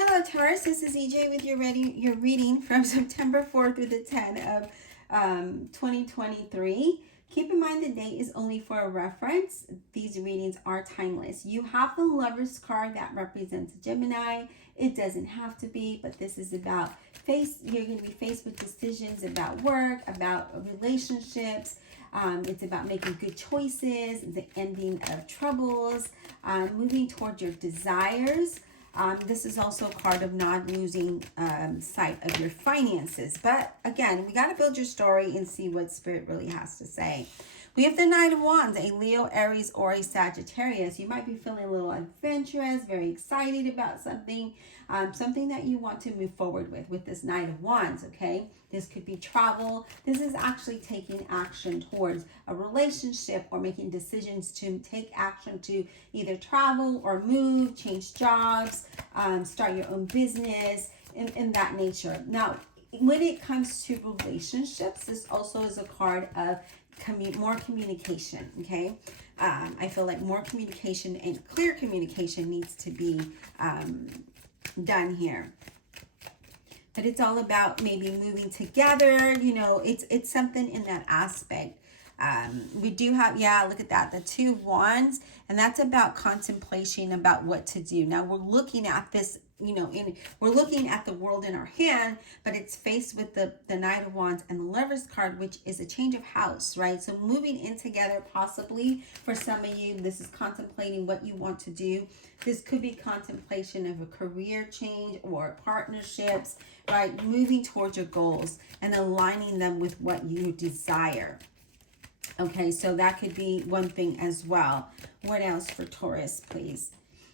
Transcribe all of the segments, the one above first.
Hello Taurus, this is EJ with your reading from September 4th through the 10th of 2023. Keep in mind the date is only for a reference. These readings are timeless. You have the Lover's card that represents Gemini. It doesn't have to be, but this is about you're going to be faced with decisions about work, about relationships. It's about making good choices, the ending of troubles, moving towards your desires. This is also a card of not losing sight of your finances. But again, we got to build your story and see what Spirit really has to say. We have the Knight of Wands, a Leo, Aries, or a Sagittarius. You might be feeling a little adventurous, very excited about something, something that you want to move forward with this Knight of Wands, okay? This could be travel. This is actually taking action towards a relationship or making decisions to take action to either travel or move, change jobs, start your own business, in that nature. Now, when it comes to relationships, this also is a card of more communication, okay? I feel like more communication and clear communication needs to be done here. But it's all about maybe moving together, you know, it's something in that aspect. We do have, yeah, look at that, the Two of Wands, and that's about contemplation about what to do. Now we're looking at this, you know, we're looking at the world in our hand, but it's faced with the Knight of Wands and the Lover's card, which is a change of house, right? So moving in together, possibly for some of you, this is contemplating what you want to do. This could be contemplation of a career change or partnerships, right? Moving towards your goals and aligning them with what you desire. Okay, so that could be one thing as well. What else for Taurus, please?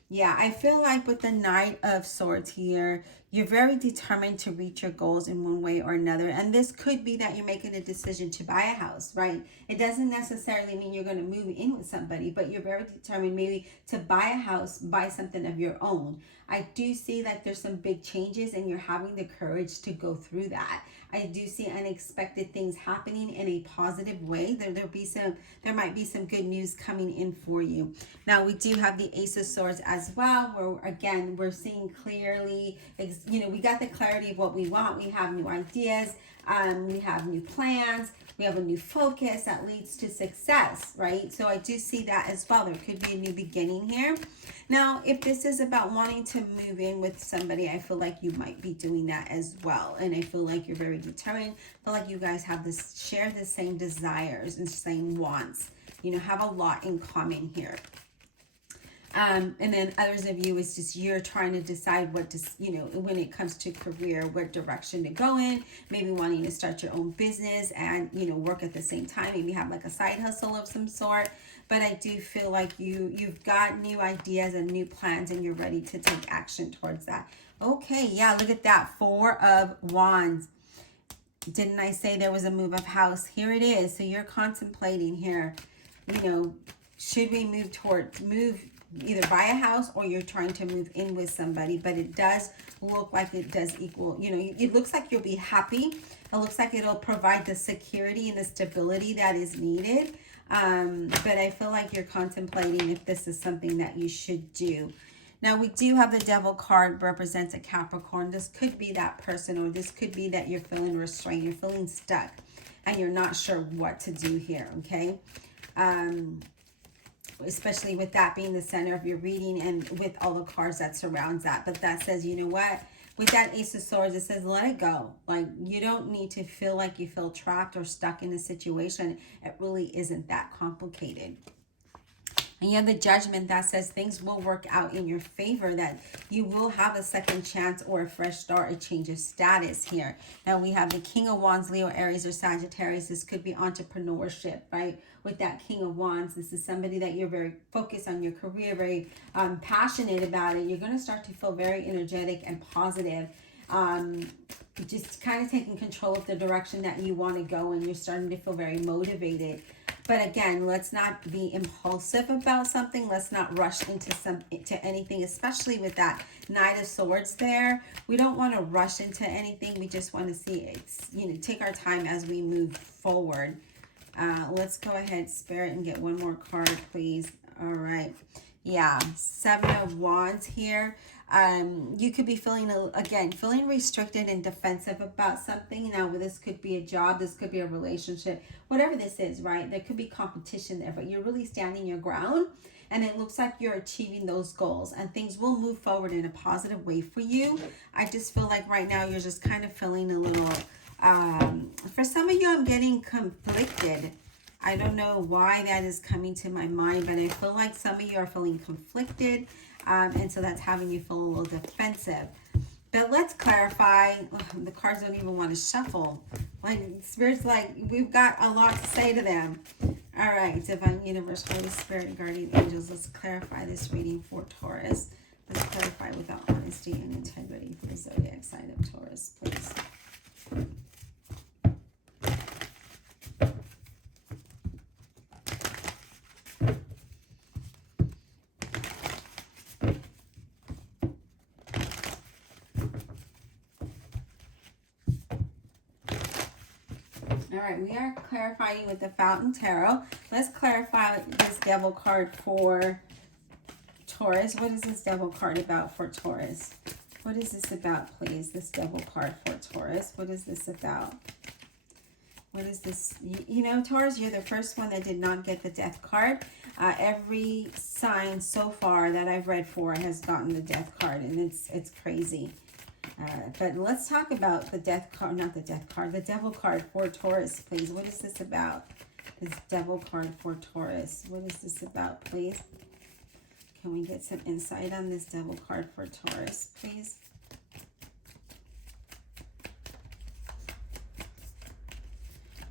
Yeah, I feel like with the Knight of Swords here, you're very determined to reach your goals in one way or another. And this could be that you're making a decision to buy a house, right? It doesn't necessarily mean you're going to move in with somebody, but you're very determined maybe to buy a house, buy something of your own. I do see that there's some big changes and you're having the courage to go through that. I do see unexpected things happening in a positive way. There might be some good news coming in for you. Now we do have the Ace of Swords as well, where again we're seeing clearly, you know, we got the clarity of what we want. We have new ideas, we have new plans, we have a new focus that leads to success, right? So I do see that as well. There could be a new beginning here. Now, if this is about wanting to move in with somebody, I feel like you might be doing that as well. And I feel like you're very determined. I feel like you guys have share the same desires and same wants. You know, have a lot in common here. And then others of you is just you're trying to decide what to, you know, when it comes to career, what direction to go in, maybe wanting to start your own business and, you know, work at the same time, maybe have like a side hustle of some sort. But I do feel like you've got new ideas and new plans and you're ready to take action towards that. Okay, yeah, look at that. Four of Wands. Didn't I say there was a move of house? Here it is. So you're contemplating here, you know, should we move either buy a house or you're trying to move in with somebody, but it does look like it does equal, you know, it looks like you'll be happy. It looks like it'll provide the security and the stability that is needed. But I feel like you're contemplating if this is something that you should do. Now we do have the Devil card, represents a Capricorn. This could be that person, or this could be that you're feeling restrained, you're feeling stuck, and you're not sure what to do here, okay? Especially with that being the center of your reading and with all the cards that surrounds that. But that says, you know what? With that Ace of Swords, it says, let it go. Like, you don't need to feel like you feel trapped or stuck in a situation. It really isn't that complicated. And you have the Judgment that says things will work out in your favor, that you will have a second chance or a fresh start, a change of status here. Now we have the King of Wands, Leo, Aries, or Sagittarius. This could be entrepreneurship, right? With that King of Wands, this is somebody that you're very focused on your career, very passionate about it. You're going to start to feel very energetic and positive. Just kind of taking control of the direction that you want to go, and you're starting to feel very motivated. But again, let's not be impulsive about something. Let's not rush into anything, especially with that Knight of Swords there. We don't want to rush into anything. We just want to see it, you know, take our time as we move forward. Let's go ahead, Spirit, and get one more card, please. All right. Yeah, Seven of Wands here. You could be feeling, again, feeling restricted and defensive about something. Now, this could be a job, this could be a relationship, whatever this is, right? There could be competition there, but you're really standing your ground. And it looks like you're achieving those goals and things will move forward in a positive way for you. I just feel like right now you're just kind of feeling a little, for some of you, I'm getting conflicted. I don't know why that is coming to my mind, but I feel like some of you are feeling conflicted, and so that's having you feel a little defensive. But let's clarify. Ugh, the cards don't even want to shuffle. Like, Spirit's like, we've got a lot to say to them. All right, Divine Universe, Holy Spirit, and Guardian Angels, let's clarify this reading for Taurus. Let's clarify without honesty and integrity for the zodiac sign of Taurus, please. All right, we are clarifying with the Fountain Tarot. Let's clarify this Devil card for Taurus. What is this Devil card about for Taurus? What is this about, please? This Devil card for Taurus. What is this about? What is this? You know, Taurus, you're the first one that did not get the Death card. Every sign so far that I've read for has gotten the Death card, and it's crazy. But let's talk about the Death card, not the Death card, the Devil card for Taurus, please. What is this about? This Devil card for Taurus. What is this about, please? Can we get some insight on this Devil card for Taurus, please?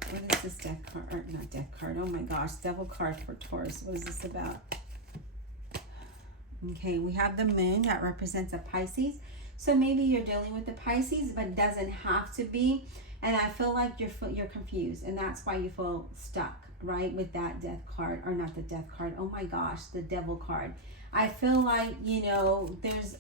What is this Death card? Or not Death card. Oh my gosh. Devil card for Taurus. What is this about? Okay, we have the Moon that represents a Pisces. So maybe you're dealing with the Pisces, but it doesn't have to be. And I feel like you're confused, and that's why you feel stuck, right, with that Death card, or not the Death card. Oh my gosh, the Devil card. I feel like, you know, there's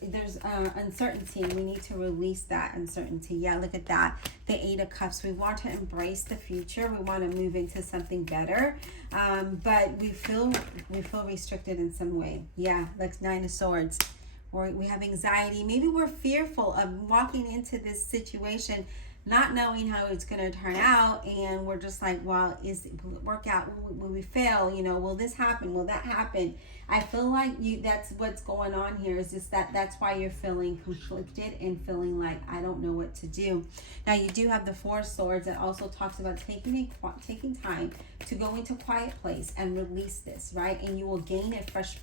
uncertainty. We need to release that uncertainty. Yeah, look at that. The Eight of Cups. We want to embrace the future. We want to move into something better. But we feel restricted in some way. Yeah, like Nine of Swords. Or we have anxiety. Maybe we're fearful of walking into this situation, not knowing how it's going to turn out, and we're just like, well, will it work out? Will we fail? You know, will this happen? Will that happen? I feel like that's what's going on here, is just that's why you're feeling conflicted and feeling like, I don't know what to do. Now, you do have the Four of Swords that also talks about taking time to go into a quiet place and release this, right? And you will gain a fresh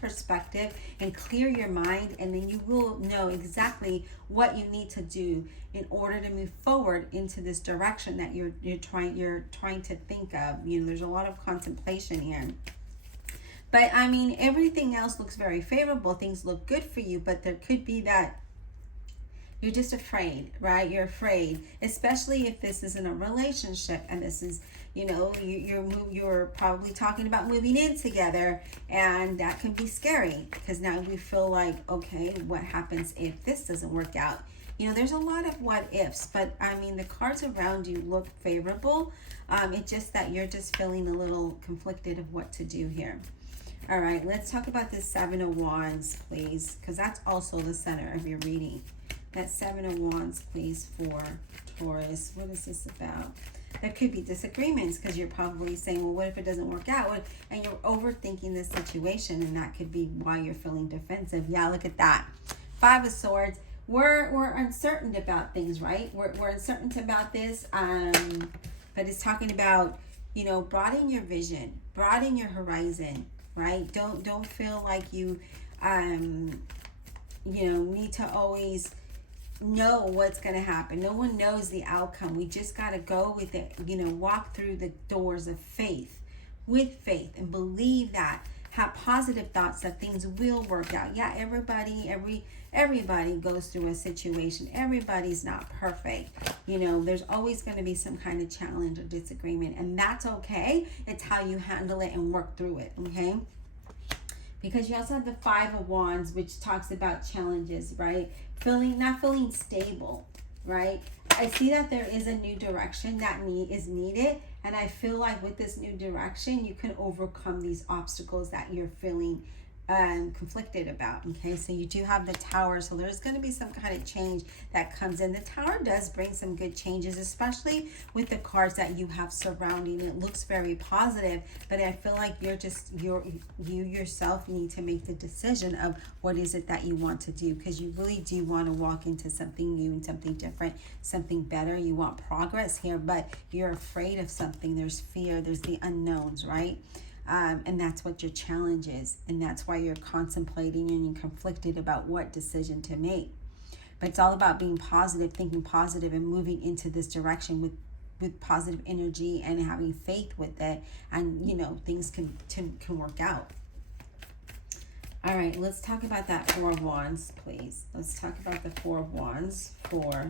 perspective and clear your mind, and then you will know exactly what you need to do in order to move forward into this direction that you're trying to think of. You know, there's a lot of contemplation here. But I mean, everything else looks very favorable. Things look good for you, but there could be that you're just afraid, right? You're afraid, especially if this isn't a relationship and this is, you know, you're probably talking about moving in together, and that can be scary because now we feel like, okay, what happens if this doesn't work out? You know, there's a lot of what ifs, but I mean, the cards around you look favorable. It's just that you're just feeling a little conflicted of what to do here. All right, let's talk about this Seven of Wands, please, because that's also the center of your reading. That Seven of Wands, please, for Taurus. What is this about? There could be disagreements because you're probably saying, well, what if it doesn't work out? And you're overthinking the situation, and that could be why you're feeling defensive. Yeah, look at that. Five of Swords. We're uncertain about things, right? We're uncertain about this, but it's talking about, you know, broaden your vision, broaden your horizon, right? Don't feel like you need to always know what's going to happen. No one knows the outcome. We just got to go with it, you know, walk through the doors of faith, with faith, and believe that. Have positive thoughts that things will work out. Yeah, everybody goes through a situation. Everybody's not perfect. You know, there's always going to be some kind of challenge or disagreement, and that's okay. It's how you handle it and work through it, okay? Because you also have the Five of Wands, which talks about challenges, right? Not feeling stable, right? I see that there is a new direction that is needed, and I feel like with this new direction, you can overcome these obstacles that you're feeling conflicted about. Okay, so you do have the Tower, so there's going to be some kind of change that comes in. The Tower does bring some good changes, especially with the cards that you have surrounding. It looks very positive, but I feel like you yourself need to make the decision of what is it that you want to do, because you really do want to walk into something new and something different, something better. You want progress here, but you're afraid of something. There's fear, there's the unknowns, right? And that's what your challenge is. And that's why you're contemplating and you're conflicted about what decision to make. But it's all about being positive, thinking positive, and moving into this direction with positive energy and having faith with it. And, you know, things can work out. All right, let's talk about that Four of Wands, please. Let's talk about the Four of Wands for,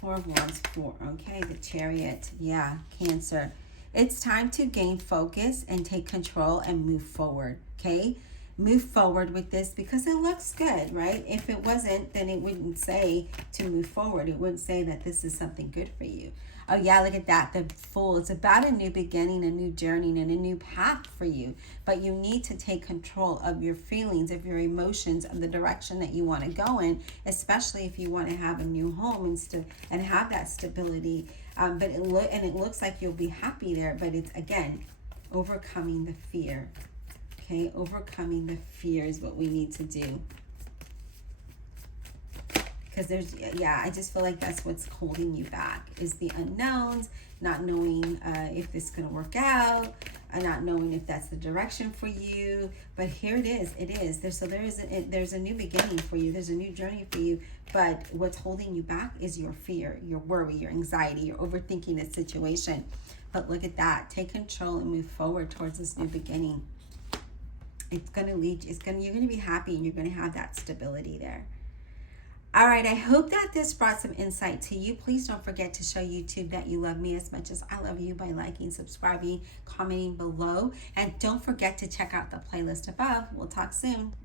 Four of Wands for, okay, the Chariot. Yeah, Cancer. It's time to gain focus and take control and move forward, okay? Move forward with this because it looks good, right? If it wasn't, then it wouldn't say to move forward. It wouldn't say that this is something good for you. Oh yeah, look at that, the Fool. It's about a new beginning, a new journey, and a new path for you. But you need to take control of your feelings, of your emotions, of the direction that you want to go in, especially if you want to have a new home and have that stability. But it looks like you'll be happy there, but it's, again, overcoming the fear. Okay, overcoming the fear is what we need to do. Because I just feel like that's what's holding you back, is the unknowns, not knowing if it's going to work out, not knowing if that's the direction for you. But here it is. There's a new beginning for you. There's a new journey for you. But what's holding you back is your fear, your worry, your anxiety, your overthinking the situation. But look at that. Take control and move forward towards this new beginning. It's going to lead. You're going to be happy, and you're going to have that stability there. All right, I hope that this brought some insight to you. Please don't forget to show YouTube that you love me as much as I love you by liking, subscribing, commenting below. And don't forget to check out the playlist above. We'll talk soon.